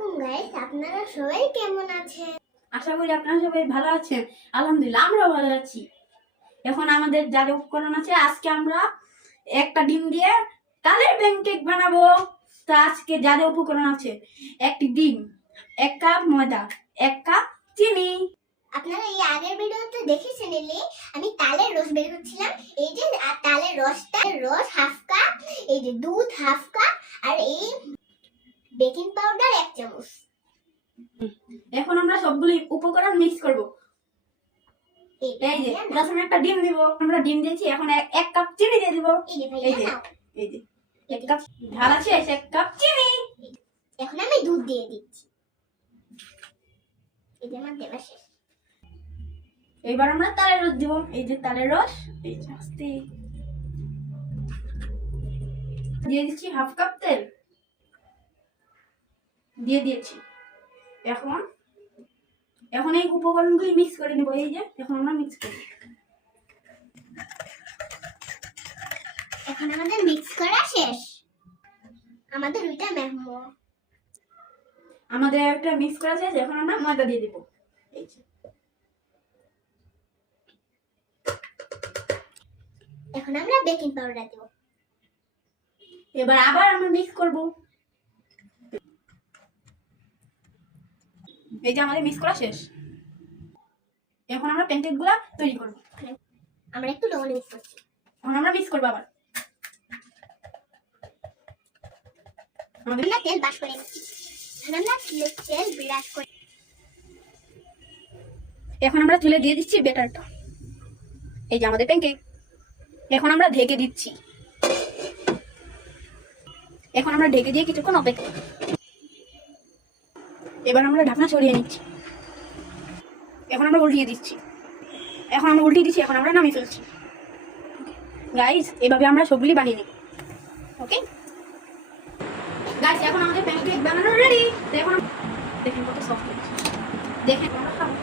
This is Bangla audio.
আলাইকুম গাইস, আপনারা সবাই কেমন আছেন? আশা করি আপনারা সবাই ভালো আছেন। আলহামদুলিল্লাহ আমরাও ভালো আছি। এখন আমাদের যা যা উপকরণ আছে, আজকে আমরা একটা ডিম দিয়ে তালের প্যানকেক বানাবো। তো আজকে যা যা উপকরণ আছে, একটি ডিম, 1 কাপ ময়দা, 1 কাপ চিনি। আপনারা এই আগের ভিডিওতে দেখেছেন আমি তালের রস বের করছিলাম। এই যে তালের রস হাফ কাপ, এই যে দুধ হাফ কাপ, আর এই বেকিং পাউডার 1 চামচ। এখন আমরা সবগুলি উপকরণ মিক্স করব। এই যে প্রথমে একটা ডিম দিব, আমরা ডিম দিয়েছি। এখন 1 কাপ চিনি দিয়ে দিব। এই যে 1 কাপ ঢাল আছে, 1 কাপ চিনি। এখন আমি দুধ দিয়ে দিচ্ছি। এই যে আমার দেওয়া শেষ। এবার আমরা তালের রস দিব। এই যে তালের রস, এই যে আস্তে দিয়ে দিচ্ছি। হাফ কাপ তেল দিয়ে দিয়েছি। এখন এই উপকরণগুলি মিক্স করে নিব। এই যে এখন আমরা মিক্স করি। এখন আমাদের মিক্স করা শেষ। আমাদের ওইটা মেহমো আমাদের একটা মিক্স করা শেষ। এখন আমরা ময়দা দিয়ে দিব। এই যে এখন আমরা বেকিং পাউডার দেব। এবার আবার আমরা মিক্স করব। এই যে আমাদের মিক্স করা শেষ। এখন আমরা প্যানকেকগুলো তৈরি করব। আমরা একটু লবণ মিক্স করছি। এখন আমরা মিক্স করব আবার। আমরা তেল ব্রাশ করে নিচ্ছি। তেল ব্রাশ করে এখন আমরা তুলে দিয়ে দিচ্ছি ব্যাটারটা। এই যে আমাদের প্যানকেক। এখন আমরা ঢেকে দিচ্ছি। এখন আমরা ঢেকে দিয়ে কিছুক্ষণ অপেক্ষা। এবার আমরা ঢাকনা সরিয়ে নিচ্ছি। এখন আমরা উল্টিয়ে দিচ্ছি। এখন আমরা নামিয়ে ফেলছি। গাইস, এভাবে আমরা সবগুলি বানিয়ে নিই। ওকে গাইস, এখন আমাদের প্যানকেক বানানো রেডি। এখন দেখেন কত সফট হয়েছে। দেখেন আমরা খাবো।